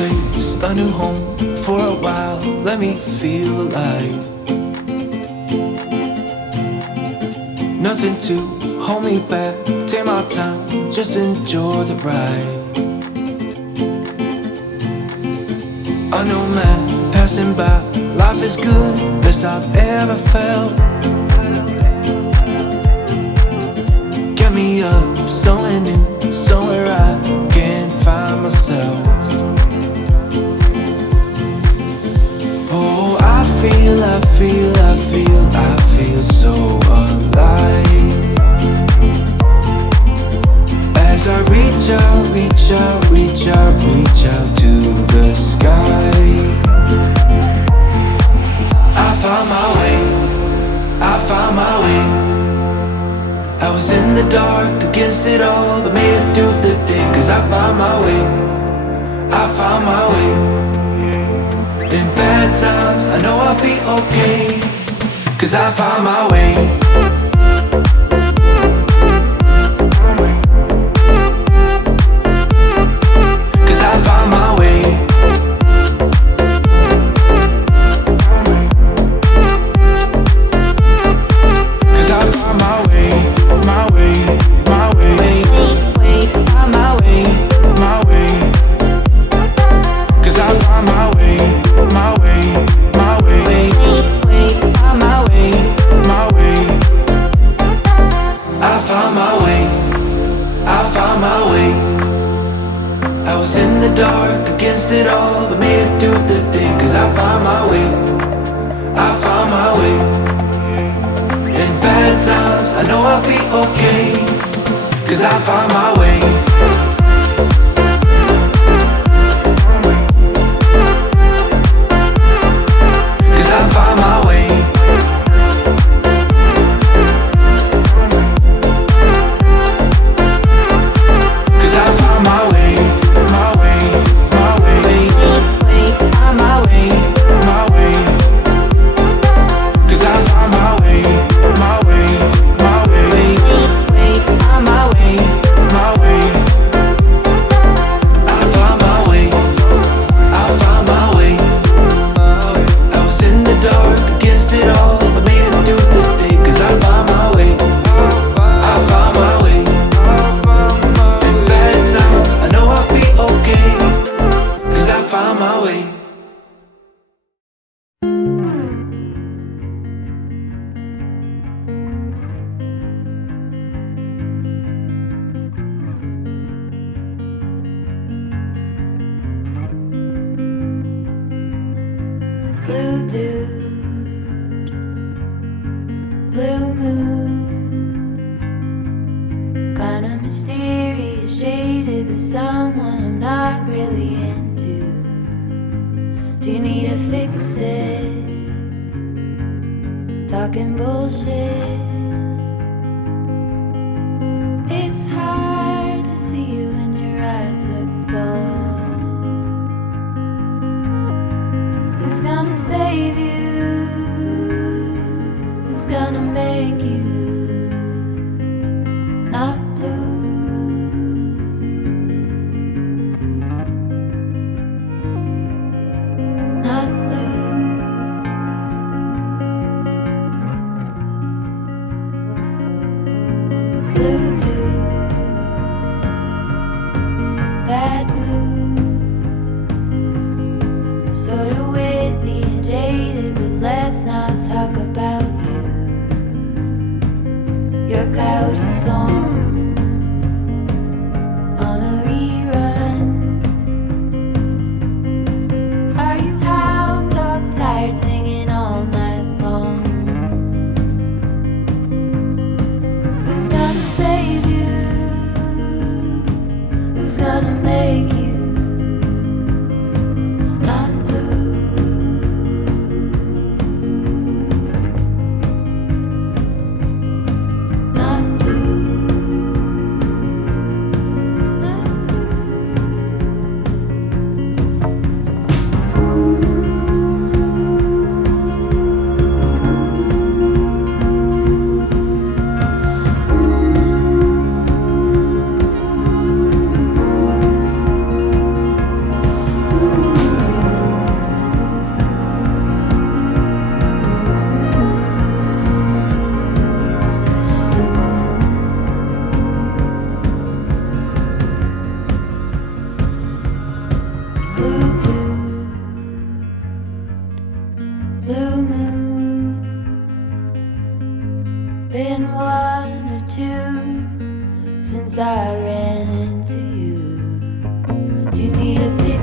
place, a new home for a while. Let me feel alive. Nothing to hold me back. Take my time, just enjoy the ride. A nomad passing by. Life is good, best I've ever felt. Get me up, somewhere new, somewhere I can find myself. Oh, I feel so alive. As I reach out to the sky. I found my way. I was in the dark against it all, but made it through the day. Cause I found my way. In bad times, I know I'll be okay. Cause I found my way. Cause I found my way. Cause I found my way, my way, my way. Found my way, my way. Cause I found my way, my way, my way. Found my way, my way. I found my way, I found my way. I was in the dark against it all, but made it through the day. Cause I found my way, I found my way. In bad times, I know I'll be okay. Cause I found my way. Cause I found my way. Cause I found my way, my way, my way. Found my way, my way. Cause I found my way, my way, my way. Found my way, my way. I found my way, I found my way. I was in the dark against it all, but made it through the day. Cause I found my way, I found my way. In bad times, I know I'll be okay. Cause I found my way. Blue dude, blue moon, kinda mysterious, shaded with someone I'm not really into. Do you need to fix it? Talking bullshit. It's hard to see you when your eyes look dull. Who's gonna save you? Who's gonna make you not blue? Not blue. Blue too. Bad mood. Sorta witty and jaded, but let's not talk about you. Your coyote song on a rerun. Are you hound dog tired singing all night long? Who's gonna save you? Who's gonna make you not blue? Not blue. been one or two since I ran into you. Do you need a picture?